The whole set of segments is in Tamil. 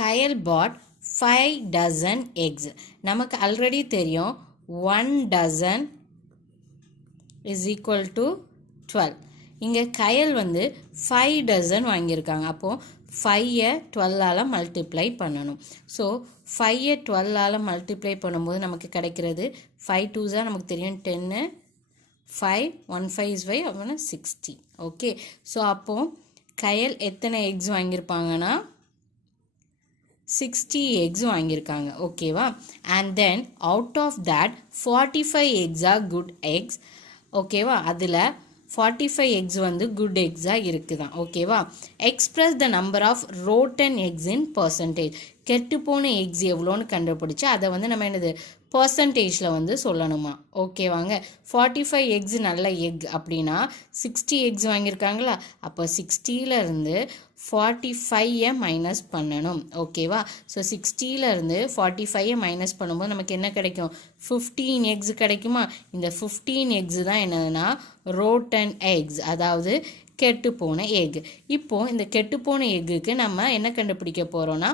கயல் பாட் 5 dozen eggs. நமக்கு ஆல்ரெடி தெரியும் 1 dozen is equal to 12. இங்கே கயல் வந்து 5 dozen வாங்கியிருக்காங்க. அப்போது 5-ஐ 12ஆல் மல்டிப்ளை பண்ணணும். ஸோ 5-ஐ 12ஆல் மல்டிப்ளை பண்ணும்போது நமக்கு கிடைக்கிறது 5 2s நமக்கு தெரியும் 10, 5 1 5 is 5 அப்படின்னா 60. ஓகே, ஸோ அப்போது கயல் எத்தனை எக்ஸ் வாங்கியிருப்பாங்கன்னா 60 eggs வாங்கியிருக்காங்க. ஓகேவா? And then out of that 45 eggs are good eggs. ஓகேவா? அதில் 45 eggs வந்து குட் எக்ஸாக இருக்குதான். ஓகேவா? Express the number of rotten eggs in percentage. கெட்டுப்போன எக்ஸ் எவ்வளோன்னு கண்டுபிடிச்சி அதை வந்து நம்ம என்னது பர்சன்டேஜில் வந்து சொல்லணுமா. ஓகேவாங்க? 45 எக்ஸ் நல்ல எக் அப்படின்னா 60 எக்ஸ் வாங்கியிருக்காங்களா, அப்போ 60லேருந்து 45-ஐ மைனஸ் பண்ணணும். ஓகேவா? ஸோ 60லேருந்து 45-ஐ மைனஸ் பண்ணும்போது நமக்கு என்ன கிடைக்கும்? 15 எக்ஸ் கிடைக்குமா. இந்த 15 எக்ஸ் தான் என்னதுன்னா ரோட்டன் எக்ஸ், அதாவது கெட்டுப்போன எக். இப்போது இந்த கெட்டுப்போன எக்குக்கு நம்ம என்ன கண்டுபிடிக்க போகிறோன்னா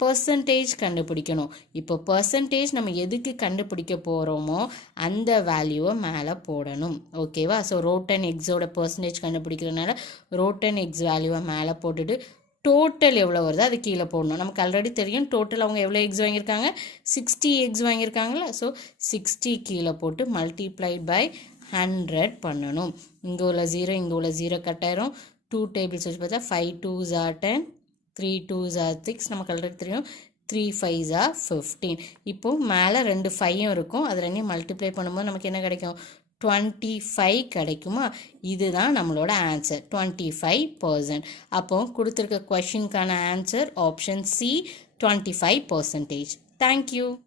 பர்சன்டேஜ் கண்டுபிடிக்கணும். இப்போ பர்சன்டேஜ் நம்ம எதுக்கு கண்டுபிடிக்க போகிறோமோ அந்த வேல்யூவை மேலே போடணும். ஓகேவா? ஸோ ரோட்டன் எக்ஸோட பர்சன்டேஜ் கண்டுபிடிக்கிறதுனால ரோட்டன் எக்ஸ் வேல்யூவை மேலே போட்டுட்டு டோட்டல் எவ்வளோ வருதோ அது கீழே போடணும். நமக்கு ஆல்ரெடி தெரியும் டோட்டல் அவங்க எவ்வளோ எக்ஸ் வாங்கியிருக்காங்க, 60 எக்ஸ் வாங்கியிருக்காங்களா. ஸோ 60 கீழே போட்டு மல்டிப்ளைட் பை 100 பண்ணணும். இங்கே உள்ள 0 இங்கே உள்ள 0 கட் ஆயிரும். 2 டேபிள்ஸ் வச்சு பார்த்தா 5 2s are 10, 3 2s are 6. நமக்கு ஆல்ரெடி தெரியும் 3 5s are 15. இப்போது மேலே 2 5ம் இருக்கும், அது ரெண்டையும் மல்டிப்ளை பண்ணும்போது நமக்கு என்ன கிடைக்கும்? 25 கிடைக்குமா. இதுதான் நம்மளோட ஆன்சர் 25%. அப்போ கொடுத்துருக்க கொஷினுக்கான ஆன்சர் ஆப்ஷன் சி 25%. தேங்க்யூ.